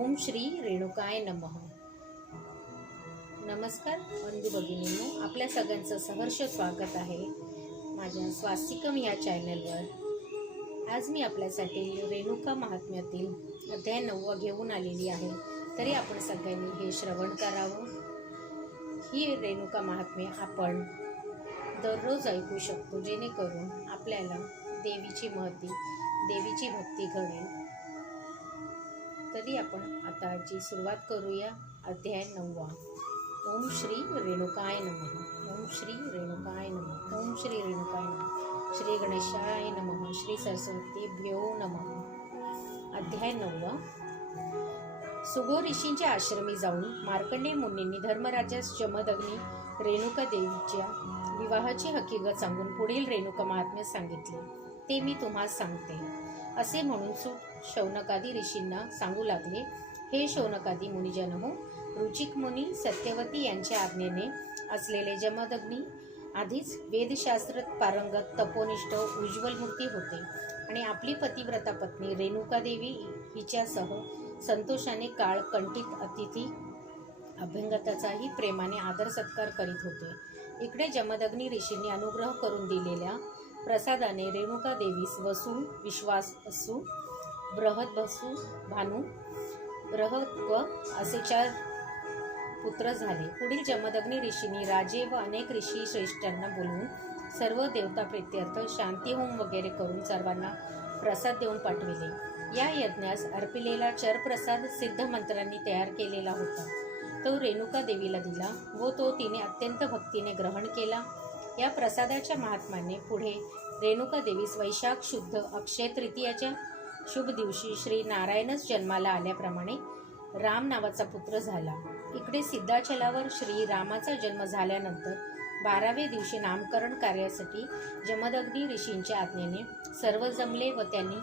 ओम श्री रेणुकाय नमः. नमस्कार बंधू भगिनींनो, आपल्या सगळ्यांचं सहर्ष स्वागत आहे माझ्या स्वास्तिकम या चॅनलवर. आज मी आपल्यासाठी रेणुका महात्म्यातील अध्याय 9 घेऊन आलेली आहे. तरी आपण सगळ्यांनी हे श्रवण करावं. ही रेणुका महात्म्य आपण दररोज ऐकू शकतो, जेणेकरून आपल्याला देवीची महती, देवीची भक्ती घडेल. तरी आपण आता सुरुवात करूया. अध्याय 9. ओम श्री रेणुकाय नमः. ओम श्री रेणुकाय नमः. ओम श्री रेणुकाय नमः. श्री गणेशाय नमः. श्री सरस्वतीभ्यो नमः. अध्याय 9. सुगो ऋषींच्या आश्रमी जाऊन मार्कंडेय मुनींनी धर्मराजास जमदग्नी रेणुका देवीच्या विवाहाची हकीकत सांगून पुढील रेणुका महात्म्य सांगितले. ते मी तुम्हास सांगते असे म्हणून शौनकादी ऋषींना सांगू लागले. हे शौनकादी मुनिजन हो, रुचिक मुनी सत्यवती यांच्या आज्ञेने असलेले जमदग्नी आधीच वेदशास्त्रात पारंगत, तपोनिष्ठ, उज्ज्वल मूर्ती होते आणि आपली पतिव्रता पत्नी रेणुका देवी हिच्यासह संतोषाने काळ कंठित अतिथी अभ्यंगताचाही प्रेमाने आदर सत्कार करीत होते. इकडे जमदग्नी ऋषींनी अनुग्रह करून दिलेल्या प्रसादाने रेणुका देवीस वसु, विश्वासू, बृहदभसू, भानू, बृहत्व असे 4 पुत्र झाले. पुढील जमदग्नी ऋषींनी राजे व अनेक ऋषी श्रेष्ठांना बोलवून सर्व देवता प्रीत्यर्थ शांती होम वगैरे करून सर्वांना प्रसाद देऊन पाठविले. या यज्ञास अर्पिलेला चरप्रसाद सिद्ध मंत्रांनी तयार केलेला होता. तो रेणुका देवीला दिला व तो तिने अत्यंत भक्तीने ग्रहण केला. या प्रसादाच्या महात्म्याने पुढे रेणुका देवीस वैशाख शुद्ध अक्षय तृतीयाच्या शुभ दिवशी श्री नारायणच जन्माला आल्याप्रमाणे राम नावाचा पुत्र झाला. इकडे सिद्धाचलावर श्री रामाचा जन्म झाल्यानंतर 12व्या दिवशी नामकरण कार्यासाठी जमदग्नी ऋषींच्या आज्ञेने सर्व जमले व त्यांनी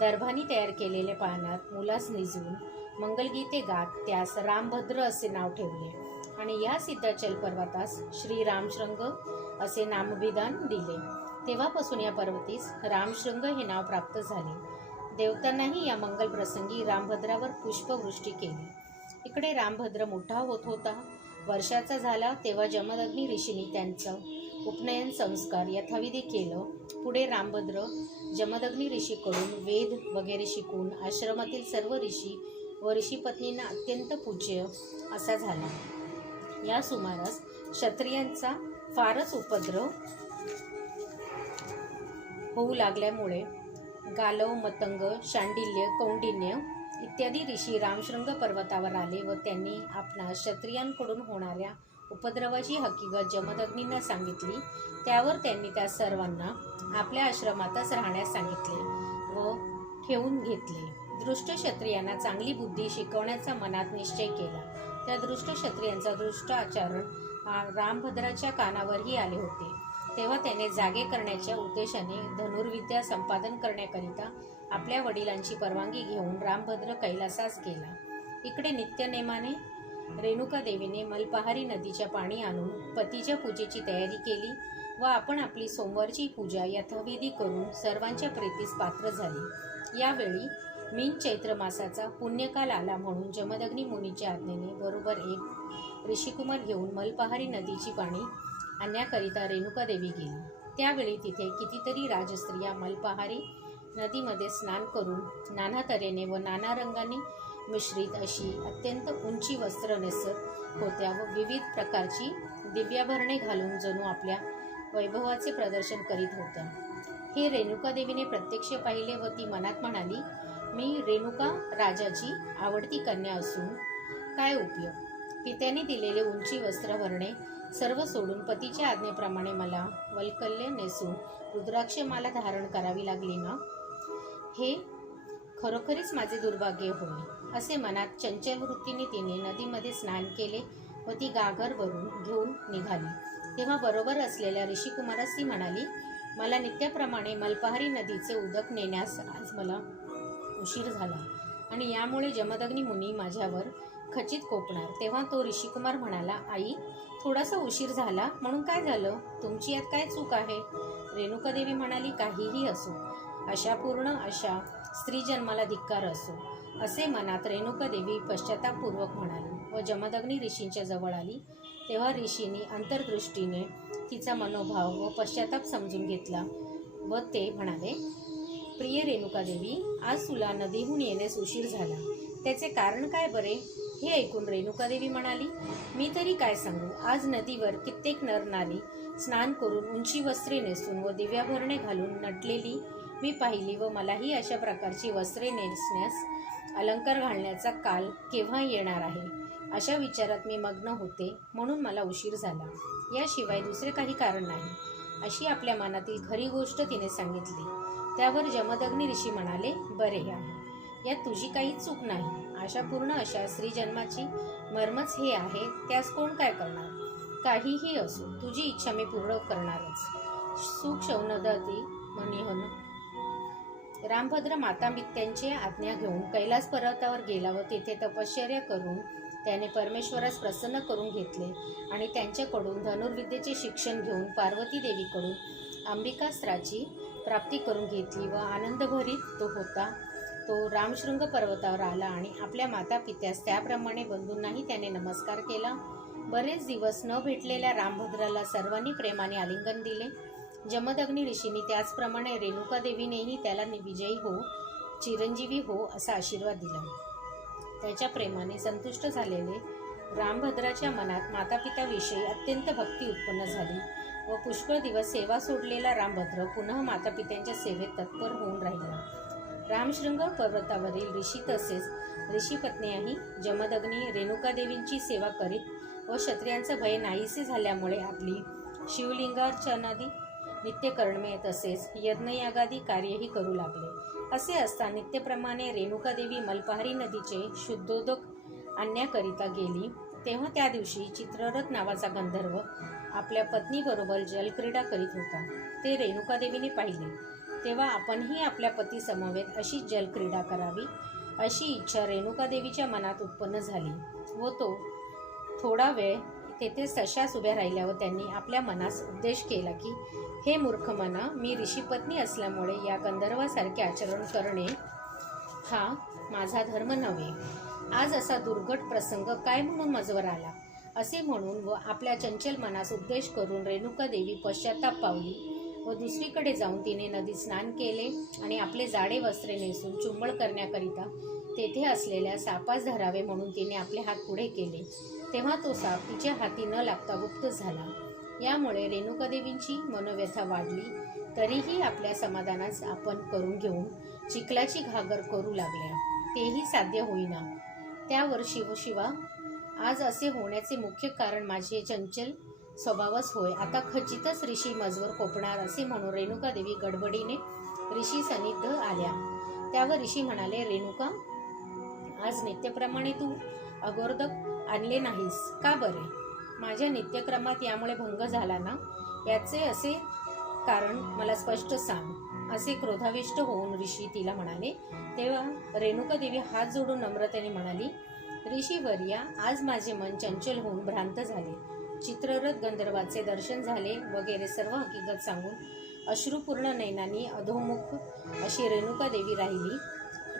दर्भानी तयार केलेले पानात मुलास निजवून मंगलगीते गात त्यास रामभद्र असे नाव ठेवले आणि या सिद्धाचल पर्वतास श्री रामशृंग असे नामविधान दिले. तेव्हापासून या पर्वतीस रामशृंग हे नाव प्राप्त झाले. देवतांनाही या मंगल प्रसंगी रामभद्रावर पुष्पवृष्टी केली. इकडे रामभद्र मोठा होत होता. वर्षाचा झाला तेव्हा जमदग्नी ऋषींनी त्यांचं उपनयन संस्कार यथाविधी केलं. पुढे रामभद्र जमदग्नी ऋषीकडून वेद वगैरे शिकून आश्रमातील सर्व ऋषी व ऋषीपत्नींना अत्यंत पूज्य असा झाला. या सुमारास क्षत्रियांचा फारच उपद्रव होऊ लागल्यामुळे गालव, मतंग, शांडिल्य, कौंडिन्य इत्यादी ऋषी रामशृंग पर्वतावर आले व त्यांनी आपणास क्षत्रियांकडून होणाऱ्या उपद्रवाची हकीकत जमदग्नींना सांगितली. त्यावर त्यांनी त्या सर्वांना आपल्या आश्रमातच राहण्यास सांगितले व ठेवून घेतले. दृष्ट क्षत्रियांना चांगली बुद्धी शिकवण्याचा मनात निश्चय केला. त्या दृष्ट क्षत्रियांचा दृष्ट आचरण रामभद्राच्या कानावरही आले होते. तेव्हा त्याने जागे करण्याच्या उद्देशाने धनुर्विद्या संपादन करण्याकरिता आपल्या वडिलांची परवानगी घेऊन रामभद्र कैलासास गेला. इकडे नित्यनेमाने रेणुका देवीने मलपहारी नदीच्या पाणी आणून पतीच्या पूजेची तयारी केली व आपण आपली सोमवारची पूजा यथाविधी करून सर्वांच्या प्रीतीस पात्र झाली. यावेळी मीन चैत्र मासाचा पुण्यकाल आला म्हणून जमदग्नी मुनीच्या आज्ञेने बरोबर एक ऋषिकुमार घेऊन मलपहारी नदीची पाणी आणण्याकरिता रेणुका देवी गेली. त्यावेळी तिथे कितीतरी राजस्त्रिया मलपहारी नदीमध्ये स्नान करून नाना तऱ्हेने व नाना रंगांनी मिश्रित अशी अत्यंत उंची वस्त्र नेसत होत्या व विविध प्रकारची दिव्याभरणे घालून जणू आपल्या वैभवाचे प्रदर्शन करीत होत्या. हे रेणुका देवीने प्रत्यक्ष पाहिले व ती मनात म्हणाली, मी रेणुका राजाची आवडती कन्या असून काय उपयोग. पित्याने दिलेले उंची वस्त्रभरणे सर्व सोडून पतीच्या आज्ञेप्रमाणे मला वल्कल्य नेसून रुद्राक्षमाला धारण करावी लागली ना. हे खरोखरीच माझे दुर्भाग्य होय असे मनात चंचल वृत्तीने तिने नदीमध्ये स्नान केले व ती गागर भरून घेऊन निघाली. तेव्हा बरोबर असलेल्या ऋषिकुमारास ती म्हणाली, मला नित्याप्रमाणे मलपहारी नदीचे उदक नेण्यास आज मला उशीर झाला आणि यामुळे जमदग्नी मुनी माझ्यावर खचित कोपणार. तेव्हा तो ऋषिकुमार म्हणाला, आई, थोडासा उशीर झाला म्हणून काय झालं, तुमची यात काय चूक आहे. रेणुका देवी म्हणाली, काहीही असो, अशा स्त्री जन्माला धिक्कार असो, असे मनात रेणुका देवी पश्चातापपूर्वक म्हणाली व जमदग्नी ऋषींच्या जवळ आली. तेव्हा ऋषींनी अंतर्दृष्टीने तिचा मनोभाव व पश्चाताप समजून घेतला व ते म्हणाले, प्रिय रेणुका देवी, आज तुला नदीहून येण्यास उशीर झाला. त्याचे कारण काय बरे? हे ऐकून रेणुका देवी म्हणाली, मी तरी काय सांगू. आज नदीवर कित्येक नरनारी स्नान करून उंची वस्त्रे नेसून व दिव्याभरणे घालून नटलेली मी पाहिली व मलाही अशा प्रकारची वस्त्रे नेसण्यास, अलंकार घालण्याचा काल केव्हा येणार आहे, अशा विचारात मी मग्न होते, म्हणून मला उशीर झाला. याशिवाय दुसरे काही कारण नाही, अशी आपल्या मनातील खरी गोष्ट तिने सांगितली. त्यावर जमदग्नी ऋषी म्हणाले, बरे आहे, यात तुझी काही चूक नाही. अशा स्त्री जन्माची मर्मच हे आहे, त्यास कोण काय करणार? काहीही असो, तुझी इच्छा मी पूर्ण करणारच. सुख शौनदाती म्हणून रामभद्र मातापित्यांची आज्ञा घेऊन कैलास पर्वतावर गेला व तेथे तपश्चर्या करून त्याने परमेश्वरास प्रसन्न करून घेतले आणि त्यांच्याकडून धनुर्विद्येचे शिक्षण घेऊन पार्वती देवीकडून अंबिकास्त्राची प्राप्ती करून घेतली व आनंदभरीत तो रामशृंग पर्वतावर आला आणि आपल्या माता पित्यास त्याप्रमाणे बंधूंनाही त्याने नमस्कार केला. बरेच दिवस न भेटलेल्या रामभद्राला सर्वांनी प्रेमाने आलिंगन दिले. जमदग्नी ऋषींनी त्याचप्रमाणे रेणुका देवीनेही त्याला विजयी हो, चिरंजीवी हो असा आशीर्वाद दिला. त्याच्या प्रेमाने संतुष्ट झालेले रामभद्राच्या मनात मातापित्याविषयी अत्यंत भक्ती उत्पन्न झाली व पुष्कळ दिवस सेवा सोडलेला रामभद्र पुन्हा मातापित्यांच्या सेवेत तत्पर होऊन राहिला. रामशृंग पर्वतावरील ऋषी तसेच ऋषीपत्नीही जमदग्नी रेणुकादेवींची सेवा करीत व क्षत्रियांचं भय नाहीसे झाल्यामुळे आपली शिवलिंगार्चनादी नित्यकर्मे तसेच यज्ञयागादी कार्यही करू लागले. असे असता नित्यप्रमाणे रेणुकादेवी मलपहारी नदीचे शुद्धोदक आणण्याकरिता गेली. तेव्हा त्या दिवशी चित्ररथ नावाचा गंधर्व आपल्या पत्नीबरोबर जलक्रीडा करीत होता. ते रेणुकादेवीने पाहिले. तेव्हा आपणही आपल्या पती समवेत अशी जलक्रीडा करावी अशी इच्छा रेणुकादेवीच्या मनात उत्पन्न झाली व तो थोडा वेळ तेथे तशाच उभ्या राहिल्या व त्यांनी आपल्या मनास उपदेश केला की, हे मूर्ख मना, मी ऋषीपत्नी असल्यामुळे या गंधर्वासारखे आचरण करणे हा माझा धर्म नव्हे. आज असा दुर्घट प्रसंग काय म्हणून मजवर आला, असे म्हणून व आपल्या चंचल मनास उपदेश करून रेणुका देवी पश्चाताप पावली व दुसरीकडे जाऊन तिने नदीत स्नान केले आणि आपले जाडे वस्त्रे नेसून चुंबळ करण्याकरिता तेथे असलेल्या सापास धरावे म्हणून तिने आपले हात पुढे केले. तेव्हा तो साप तिच्या हाती न लागता गुप्त झाला. यामुळे रेणुकादेवींची मनोव्यथा वाढली. तरीही आपल्या समाधानास आपण करून घेऊन चिखलाची घागर करू लागल्या. तेही साध्य होईना. त्यावर शिवा आज असे होण्याचे मुख्य कारण माझे चंचल स्वभावच होय. आता खचितच ऋषी मजवर कोपणार असे म्हणून रेणुकादेवी गडबडीने ऋषी सन्निध आल्या. त्यावर ऋषी म्हणाले, रेणुका, आज नित्यप्रमाणे तू अगोदक आणले नाहीस का बरे? माझ्या नित्यक्रमात यामुळे भंग झाला ना? याचे असे कारण मला स्पष्ट सांग, असे क्रोधाविष्ट होऊन ऋषी तिला म्हणाले. तेव्हा रेणुकादेवी हात जोडून नम्रतेने म्हणाली, ऋषीवर्या, आज माझे मन चंचल होऊन भ्रांत झाले. चित्ररथ गंधर्वाचे दर्शन झाले वगैरे सर्व हकीकत सांगून अश्रुपूर्ण नयनांनी अधोमुख अशी रेणुकादेवी राहिली.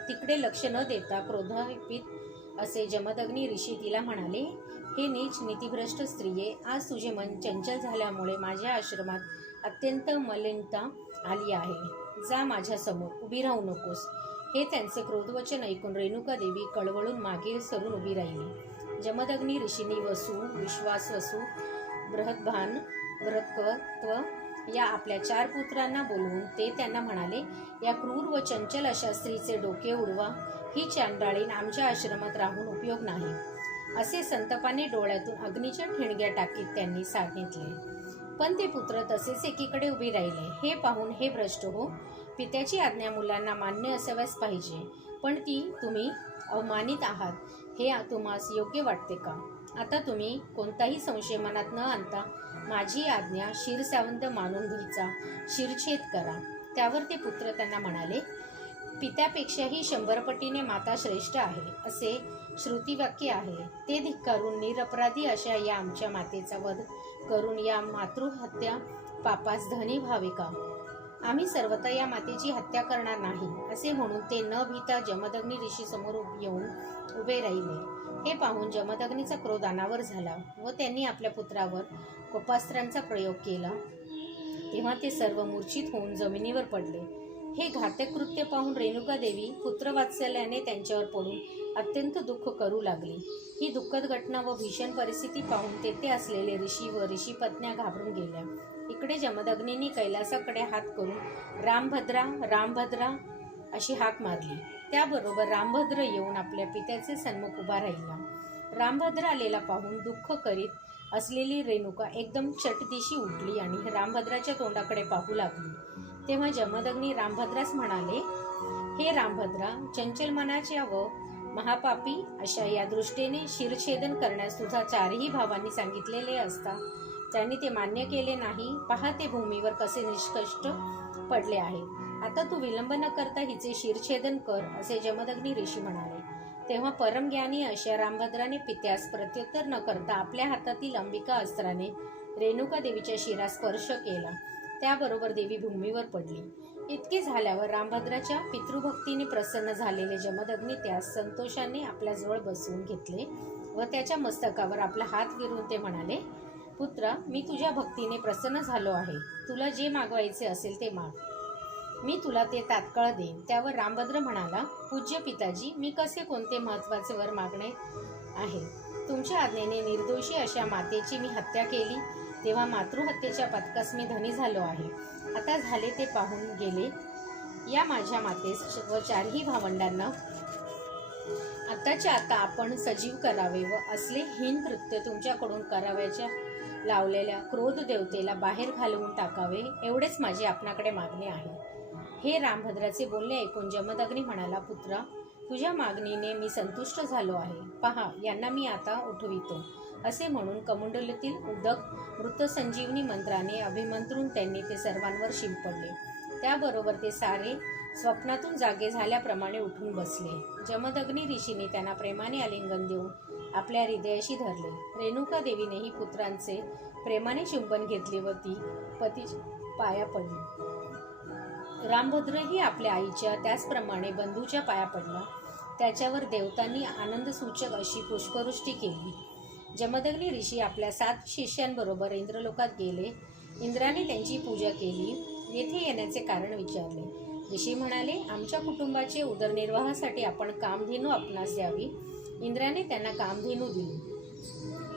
तिकडे लक्ष न देता क्रोधावित असे जमदग्नी ऋषी तिला म्हणाले, हे नीच नीतिभ्रष्ट स्त्रिये, आज तुझे मन चंचल झाल्यामुळे माझ्या आश्रमात अत्यंत मलिनता आली आहे. जा माझ्या समोर, उभी राहू नकोस. हे त्यांचे क्रोधवचन ऐकून रेणुकादेवी कळवळून मागे सरून उभी राहिली. जमदग्नी ऋषींनी वसु, विश्वासवसु, बृहद्भान, वृत्रत्व या आपल्या 4 पुत्रांना बोलवून ते त्यांना म्हणाले, या क्रूर व चंचल अशा स्त्रीचे डोके उडवा. ही चांडाळीन आमच्या आश्रमात राहून उपयोग नाही. असे संतापाने डोळ्यातून अग्नीच्या ठिणग्या टाकीत त्यांनी सांगितले. पण ते पुत्र तसेच एकीकडे उभे राहिले. हे पाहून, हे भ्रष्ट हो, पित्याची आज्ञा मुलांना मान्य असाव्यास पाहिजे, पण ती तुम्ही अवमानित आहात हे तुम्हास योग्य वाटते का? आता तुम्ही कोणताही संशय मनात न आणता माझी आज्ञा शिरसावंत मानून घ्यायचा शिरछेद करा. त्यावर ते पुत्र त्यांना म्हणाले, पित्यापेक्षाही 100 पटीने माता श्रेष्ठ आहे असे श्रुतिवाक्य आहे. ते धिक्कारून निरपराधी अशा या आमच्या मातेचा वध करून या मातृहत्या पापास धनी व्हावे का? आम्ही सर्वथा या मातेची हत्या करणार नाही असे म्हणून ते न भीता जमदग्नी ऋषी समोर येऊन उभे राहिले. हे पाहून जमदग्नीचा क्रोध अनावर झाला व त्यांनी आपल्या पुत्रावर कोपास्त्रांचा प्रयोग केला. तेव्हा ते सर्व मूर्छित होऊन जमिनीवर पडले. हे घातक कृत्य पाहून रेणुका देवी पुत्रवात्सल्याने त्यांच्यावर पडून अत्यंत दुःख करू लागली. ही दुःखद घटना व भीषण परिस्थिती पाहून तेथे असलेले ऋषी व ऋषीपत्न्या घाबरून गेल्या. इकडे जमदग्नींनी कैलासाकडे हात करून रामभद्रा रामभद्रा अशी हाक मारली. त्याबरोबर रामभद्र येऊन आपल्या पित्याचे सन्मुख उभा राहिला. रामभद्र आलेला पाहून दुःख करीत असलेली रेणुका एकदम चटदिशी उठली आणि रामभद्राच्या तोंडाकडे पाहू लागली. तेव्हा जमदग्नी रामभद्रास म्हणाले, हे रामभद्रा, चंचल मनाच्या व महापापी अशा या दृष्टीने शिरछेदन करण्यास तुझा चारही भावांनी सांगितलेले असता त्यांनी ते मान्य केले नाही. पहा ते भूमीवर कसे निष्कष्ट पडले आहे. आता तू विलंब न करता हिचे शिरछेदन कर असे जमदग्नी ऋषी म्हणाले. तेव्हा परमज्ञानी अशा रामभद्राने पित्यास प्रत्युत्तर न करता आपल्या हातातील अंबिका अस्त्राने रेणुका देवीच्या शिरास स्पर्श केला. त्याबरोबर देवी भूमीवर पडली. इतके झाल्यावर रामभद्राच्या पितृभक्तीने प्रसन्न झालेले जमदग्नी त्यास संतोषाने आपल्याजवळ बसवून घेतले व त्याच्या मस्तकावर आपला हात फिरवून ते म्हणाले, पुत्रा, मी तुझ्या भक्तीने प्रसन्न झालो आहे. तुला जे मागवायचे असेल ते माग, मी तुला ते तात्काळ देईन. त्यावर रामभद्र म्हणाला, पूज्य पिताजी, मी कसे कोणते महत्वाचे वर मागणे आहे? तुमच्या आज्ञेने निर्दोषी अशा मातेची मी हत्या केली, तेव्हा मातृहत्येच्या पथकास मी धनी झालो आहे. आता झाले ते पाहून गेले. या माझ्या मातेस व चारही भावंडांना आताच्या आता आपण सजीव करावे व असले हीन कृत्य तुमच्याकडून करावयाच्या लावलेल्या क्रोध देवतेला बाहेर घालवून टाकावे, एवढेच माझे आपणाकडे मागणे आहे. हे रामभद्राचे बोलणे ऐकून जमदग्नी म्हणाला, पुत्रा, तुझ्या मागणीने मी संतुष्ट झालो आहे. पहा, यांना मी आता उठवितो. असे म्हणून कमंडलूतील उदक मृतसंजीवनी मंत्राने अभिमंत्रून त्यांनी ते सर्वांवर शिंपडले. त्याबरोबर ते सारे स्वप्नातून जागे झाल्याप्रमाणे उठून बसले. जमदग्नी ऋषीने त्यांना प्रेमाने आलिंगन देऊन आपल्या हृदयाशी धरले. रेणुका देवीनेही पुत्रांचे प्रेमाने चुंबन घेतले व ती पतीच्या पाया पडली. रामभद्रही आपल्या आईच्या त्याचप्रमाणे बंधूच्या पाया पडला. त्याच्यावर देवतांनी आनंदसूचक अशी पुष्पवृष्टी केली. जमदग्नी ऋषी आपल्या 7 शिष्यांबरोबर इंद्रलोकात गेले. इंद्राने त्यांची पूजा केली. येथे येण्याचे कारण विचारले. ऋषी म्हणाले, आमच्या कुटुंबाचे उदरनिर्वाहासाठी आपण कामधेनू आपणास द्यावी. इंद्राने त्यांना कामधेनू दिली.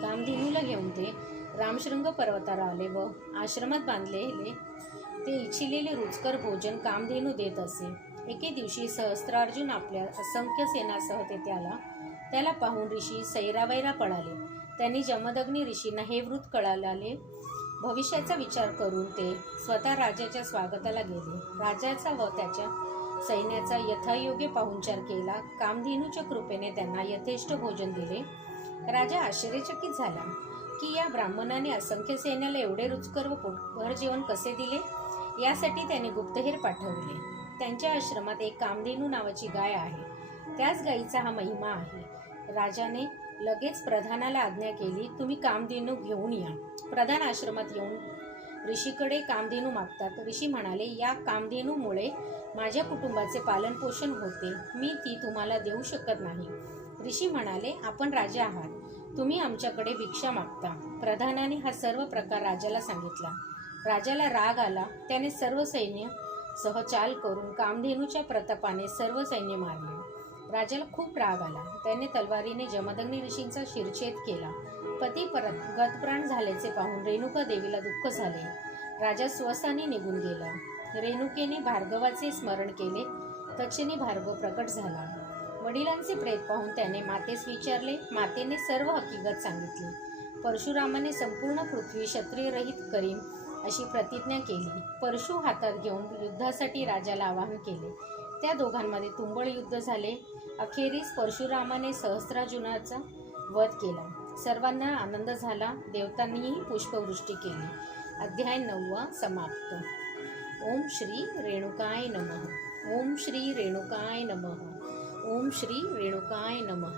कामधेनूला घेऊन ते रामशृंग पर्वतावर आले व आश्रमात बांधलेले ते इच्छिलेले रुचकर भोजन कामधेनू देत असे. एके दिवशी सहस्त्रार्जुन आपल्या असंख्य सेनासह तेथे आला. त्याला पाहून ऋषी सैरावैरा पळाले. त्यांनी जमदग्नी ऋषींना हे वृत्त कळवले. भविष्याचा विचार करून ते स्वतः राजाच्या स्वागताला गेले. राजाचा व त्याच्या सैन्याचा यथायोग्य पाहुणचार केला. कामधेनूच्या कृपेने त्यांना यथेष्ट भोजन दिले. राजा आश्चर्यचकित झाला की या ब्राह्मणाने असंख्य सैन्याला एवढे रुचकर व पोटभर जेवण कसे दिले. यासाठी त्याने गुप्तहेर पाठवले. त्यांच्या आश्रमात एक कामधेनू नावाची गाय आहे. त्याच गायीचा हा महिमा आहे. राजाने लगेच प्रधानाला आज्ञा केली, तुम्ही कामधेनू घेऊन या. प्रधान आश्रमात येऊन ऋषीकडे कामधेनू मागतात. ऋषी म्हणाले, या कामधेनूमुळे माझ्या कुटुंबाचे पालनपोषण होते. मी ती तुम्हाला देऊ शकत नाही. ऋषी म्हणाले, आपण राजा आहात, तुम्ही आमच्याकडे भिक्षा मागता. प्रधानाने हा सर्व प्रकार राजाला सांगितला. राजाला राग आला. त्याने सर्व सैन्य सह चाल करून कामधेनूच्या प्रतापाने सर्व सैन्य मारले. राजाला खूप राग आला. त्याने तलवारीने जमदग्नी ऋषींचा शिरछेद केला. पती परत गतप्राण झाल्याचे पाहून रेणुका देवीला दुःख झाले. राजा स्वस्थानी निघून गेला. रेणुकेने भार्गवाचे स्मरण केले. तक्षणी भार्गव प्रकट झाला. वडिलांचे प्रेत पाहून त्याने मातेस विचारले. मातेने सर्व हकीकत सांगितली. परशुरामाने संपूर्ण पृथ्वी क्षत्रियरहित करीन अशी प्रतिज्ञा केली. परशु हातात घेऊन युद्धासाठी राजाला आवाहन केले. त्या दोघांमध्ये तुंबळ युद्ध झाले. अखेरीस परशुरामाने सहस्त्रार्जुनाचा वध केला. सर्वांना आनंद झाला. देवतांनीही पुष्पवृष्टी केली. अध्याय 9 समाप्त. ओम श्री रेणुकाय नमः. ओम श्री रेणुकाय नमः. ओम श्री रेणुकाय नमः.